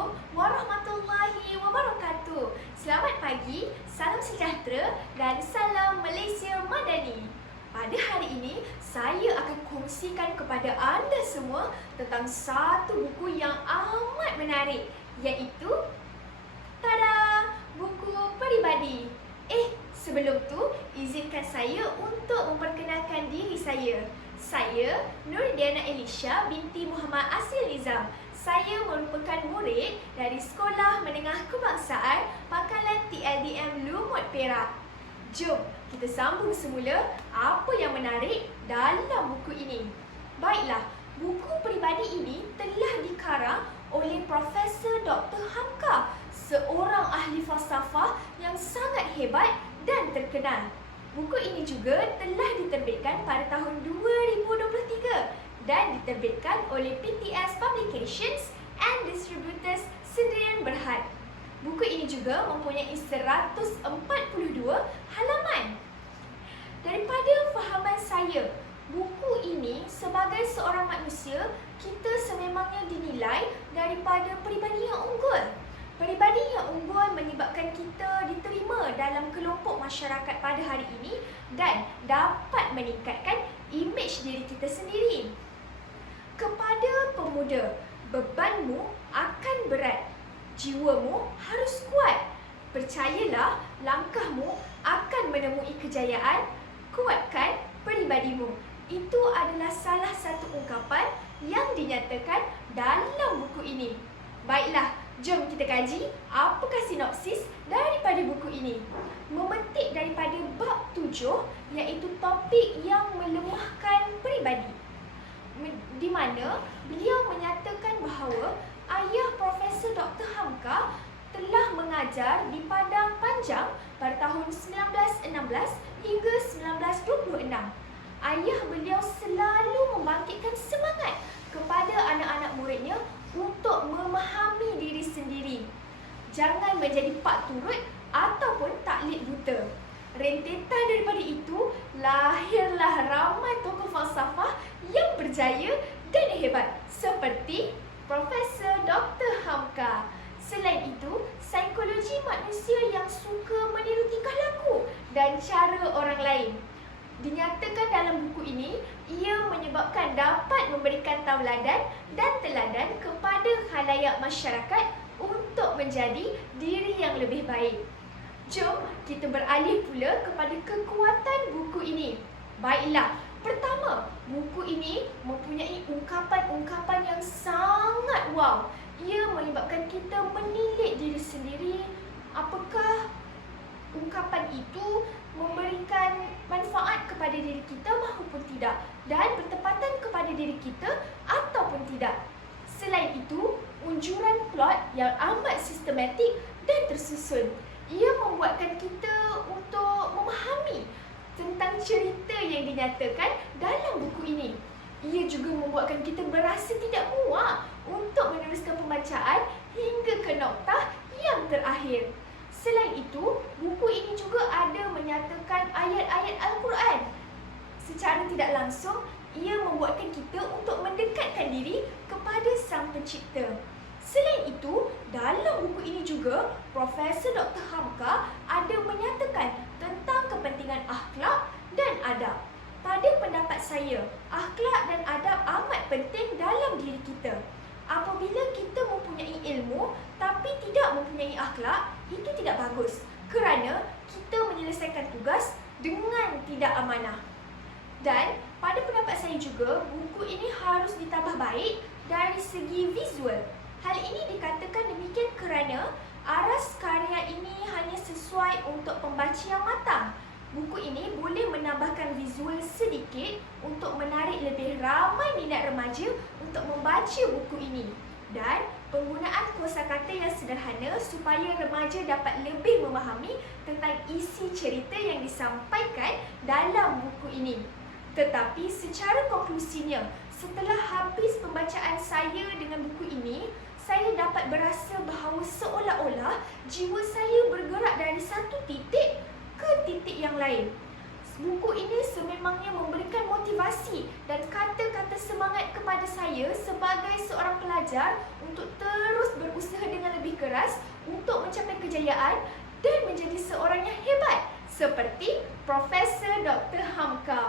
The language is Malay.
Assalamualaikum warahmatullahi wabarakatuh. Selamat pagi, salam sejahtera dan salam Malaysia Madani. Pada hari ini, saya akan kongsikan kepada anda semua tentang satu buku yang amat menarik iaitu Tada! Buku peribadi. Eh, sebelum tu, izinkan saya untuk memperkenalkan diri saya. Saya Nur Diana Elisha binti Muhammad Asil Nizam. Saya merupakan murid dari Sekolah Menengah Kebangsaan Pakalan TLDM Lumut Perak. Jom kita sambung semula apa yang menarik dalam buku ini. Baiklah, buku peribadi ini telah dikarang oleh Profesor Dr. Hamka, seorang ahli falsafah yang sangat hebat dan terkenal. Buku ini juga telah diterbitkan pada tahun 2023 dan diterbitkan oleh PTS Publications and Distributors Sendirian Berhad. Buku ini juga mempunyai 142 halaman. Daripada fahaman saya, buku ini sebagai seorang manusia, kita sememangnya dinilai daripada peribadi yang unggul. Peribadi yang unggul menyebabkan kita diterima dalam kelompok masyarakat pada hari ini dan dapat meningkatkan imej diri kita sendiri. Kepada pemuda, bebanmu akan berat. Jiwamu harus kuat. Percayalah, langkahmu akan menemui kejayaan. Kuatkan peribadimu. Itu adalah salah satu ungkapan yang dinyatakan dalam buku ini. Baiklah, jom kita kaji apakah sinopsis daripada buku ini. Memetik daripada bab tujuh iaitu topik yang melemahkan peribadi di mana bahawa ayah Profesor Dr. Hamka telah mengajar di Padang Panjang pada tahun 1916 hingga 1926. Ayah beliau selalu membangkitkan semangat kepada anak-anak muridnya untuk memahami diri sendiri. Jangan menjadi pak turut ataupun taklid buta. Rentetan daripada itu, lahirlah ramai tokoh falsafah yang berjaya dan hebat seperti Profesor Dr. Hamka. Selain itu, psikologi manusia yang suka meniru tingkah laku dan cara orang lain. Dinyatakan dalam buku ini, ia menyebabkan dapat memberikan tauladan dan teladan kepada khalayak masyarakat untuk menjadi diri yang lebih baik. Jom kita beralih pula kepada kekuatan buku ini. Baiklah, pertama, buku ini mempunyai ungkapan-ungkapan yang sangat wow. Ia menyebabkan kita menilik diri sendiri ungkapan itu memberikan manfaat kepada diri kita maupun tidak dan bertepatan kepada diri kita ataupun tidak. Selain itu, unjuran plot yang amat sistematik dan tersusun ia membuatkan kita untuk memahami tentang cerita yang dinyatakan dalam buku ini. Ia juga membuatkan kita berasa tidak muak untuk meneruskan pembacaan hingga ke noktah yang terakhir. Selain itu, buku ini juga ada menyatakan ayat-ayat Al-Quran. Secara tidak langsung, ia membuatkan kita untuk mendekatkan diri kepada Sang Pencipta. Selain itu, dalam buku ini juga, Profesor Dr. Hamka ada menyatakan tentang kepentingan akhlak dan adab. Pada pendapat saya, akhlak dan adab amat penting dalam diri kita. Apabila kita mempunyai ilmu tapi tidak mempunyai akhlak, itu tidak bagus. Kerana kita menyelesaikan tugas dengan tidak amanah. Dan pada pendapat saya juga, buku ini harus ditambah baik dari segi visual. Hal ini dikatakan demikian kerana aras karya ini hanya sesuai untuk pembaca yang matang. Buku ini boleh menambahkan visual sedikit untuk menarik lebih ramai minat remaja untuk membaca buku ini. Dan penggunaan kosakata yang sederhana supaya remaja dapat lebih memahami tentang isi cerita yang disampaikan dalam buku ini. Tetapi secara konklusinya, setelah habis pembacaan saya dengan buku ini, saya dapat berasa bahawa seolah-olah jiwa saya bergerak dari satu titik ke titik yang lain. Sememangnya memberikan motivasi dan kata-kata semangat kepada saya sebagai seorang pelajar untuk terus berusaha dengan keras untuk mencapai kejayaan dan menjadi seorang yang hebat seperti Profesor Dr. Hamka.